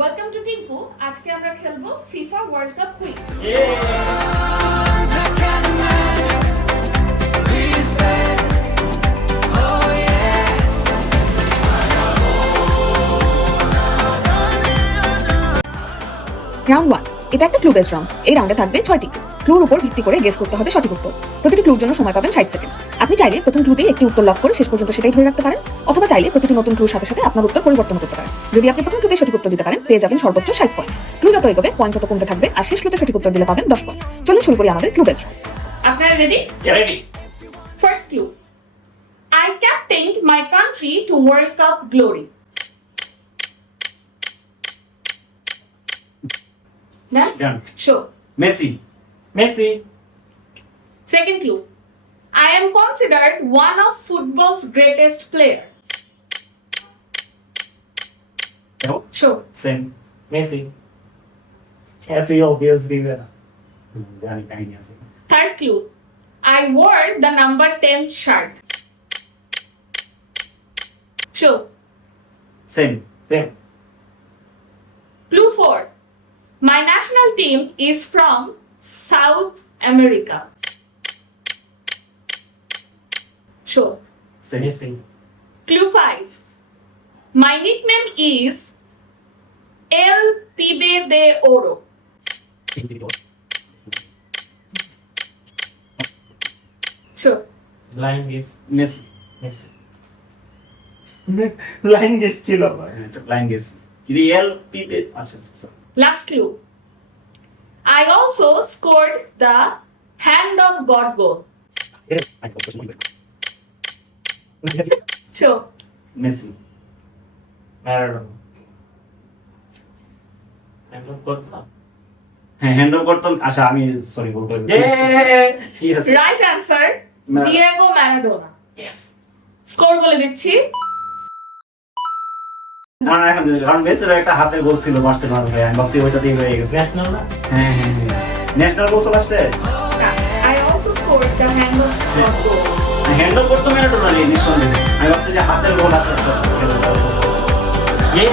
Welcome to Tinku. আজকে আমরা খেলবো FIFA world cup quiz. Round 1 এটা একটা ক্লু বেস রাউন্ড। এই রাউন্ডে থাকবে 6টি ক্লুর উপর ভিত্তি করে গেস করতে হবে সঠিক উত্তর। প্রতিটি ক্লুর জন্য সময় পাবেন 60 সেকেন্ড। আপনি চাইলে প্রথম ক্লুতেই একটি উত্তর লক করে শেষ পর্যন্ত সেটাই ধরে রাখতে পারেন, অথবা চাইলে প্রতিটি নতুন ক্লুর সাথে সাথে আপনার উত্তর পরিবর্তন করতে পারেন। যদি আপনি প্রথম ক্লুতে সঠিক উত্তর দিতে পারেন, পেয়ে যাবেন সর্বোচ্চ 60 পয়েন্ট। ক্লু যত এগোবে পয়েন্ট তত কমতে থাকবে, আর শেষ ক্লুতে সঠিক উত্তর দিলে পাবেন 10 পয়েন্ট। চলুন শুরু করি আমাদের ক্লু বেস রাউন্ড। আপনারা ready? Ready. First clue, I captained my country to World Cup glory. Done? Done. Sure. Messi. Second clue, I am considered one of football's greatest player. Sure. Same. Messi happy obviously জানি কাহিনী আছে। Third clue, I wore the number 10 shirt. Sure. Same. Same Clue 4, my national team is from South America. Sure. Same. Messi Clue 5, my nickname is El Pibe de Oro. Sure. Blind guess Messi. Messi blind guess ছিল line guess. Real পিপে। আচ্ছা। Last clue, I also scored the hand of God goal. Sure. Messi. Maradona hand করতাম হ্যাঁ, hand of করতাম। আচ্ছা, আমি sorry বলতে yes. Right answer, Diego Maradona. Yes score বলে দিচ্ছি। না না, এখন কারণ মেসির একটা হাতের গোল ছিল বার্সেলোনার হয়ে, আমি ভাবছি ওইটা দিয়ে হয়ে গেছে। ন্যাশনাল না হ্যাঁ হ্যাঁ হ্যাঁ, ন্যাশনাল গোল লাস্টে I also scored the hand of God goal. Hand of করতো ম্যারাডোনা রে নিঃসন্দেহে। আমি ভাবছি যে হাতের গোল আছে। ইয়ে